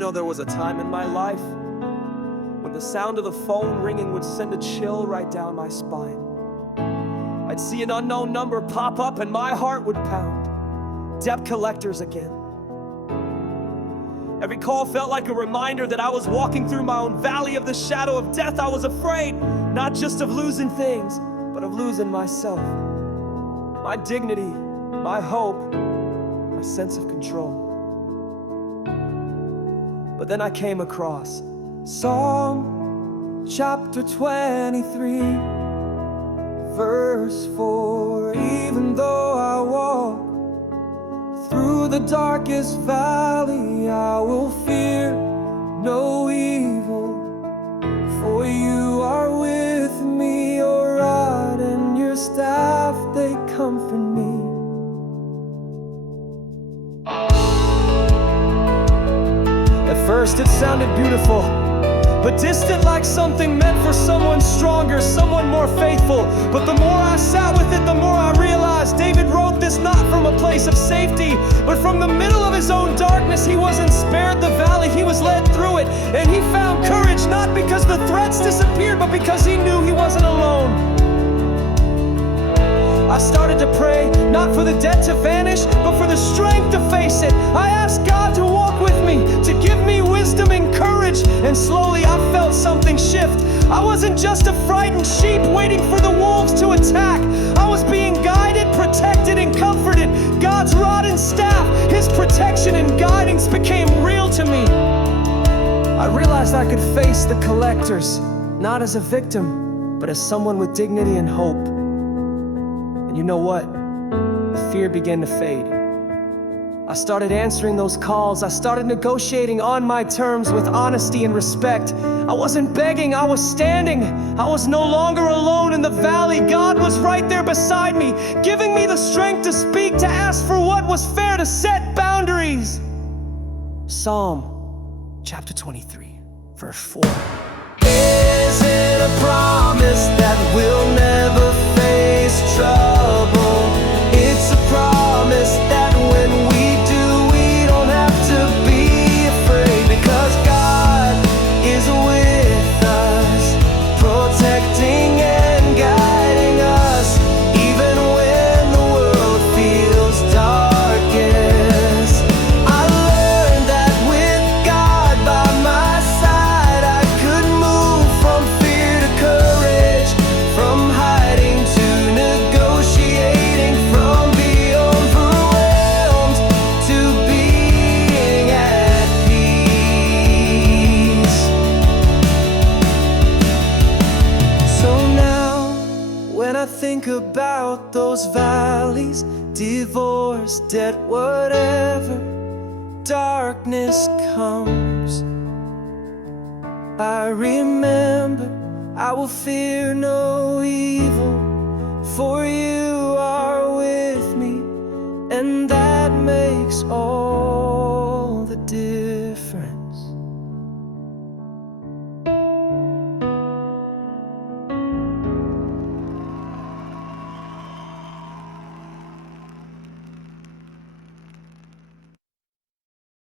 know there was a time in my life when the sound of the phone ringing would send a chill right down my spine. I'd see an unknown number pop up and my heart would pound. Debt collectors again. Every call felt like a reminder that I was walking through my own valley of the shadow of death. I was afraid, not just of losing things, but of losing myself. My dignity, my hope, my sense of control. But then I came across Psalm chapter 23, verse 4. Even though I walk through the darkest valley, I will fear no evil, for you are with me. Your rod and your staff, they comfort me. At first it sounded beautiful, but distant, like something meant for someone stronger, someone more faithful. But the more I sat with it, the more I realized David wrote this not from a place of safety, but from the middle of his own darkness. He wasn't spared the valley, he was led through it. And he found courage, not because the threats disappeared, but because he knew he wasn't alone. I started to pray, not for the debt to vanish, but for the strength to face it. I asked God to walk with me, to give me wisdom and courage. And slowly I felt something shift. I wasn't just a frightened sheep waiting for the wolves to attack. I was being guided, protected, and comforted. God's rod and staff, his protection and guidance became real to me. I realized I could face the collectors, not as a victim, but as someone with dignity and hope. And you know what? The fear began to fade. I started answering those calls. I started negotiating on my terms with honesty and respect. I wasn't begging, I was standing. I was no longer alone in the valley. God was right there beside me, giving me the strength to speak, to ask for what was fair, to set boundaries. Psalm chapter 23, verse 4. Is it a promise that we'll never face trouble? It's a promise that when we do, we don't have to be afraid, because God is with us, protecting and guiding us, even when the world feels darkest. I learned that with God by my side, I could move from fear to courage, from hiding to negotiating, from being overwhelmed to being at peace. So now, when I think about those valleys, divorce, debt, whatever darkness comes, I remember I will fear no evil, for you are with me, and that makes all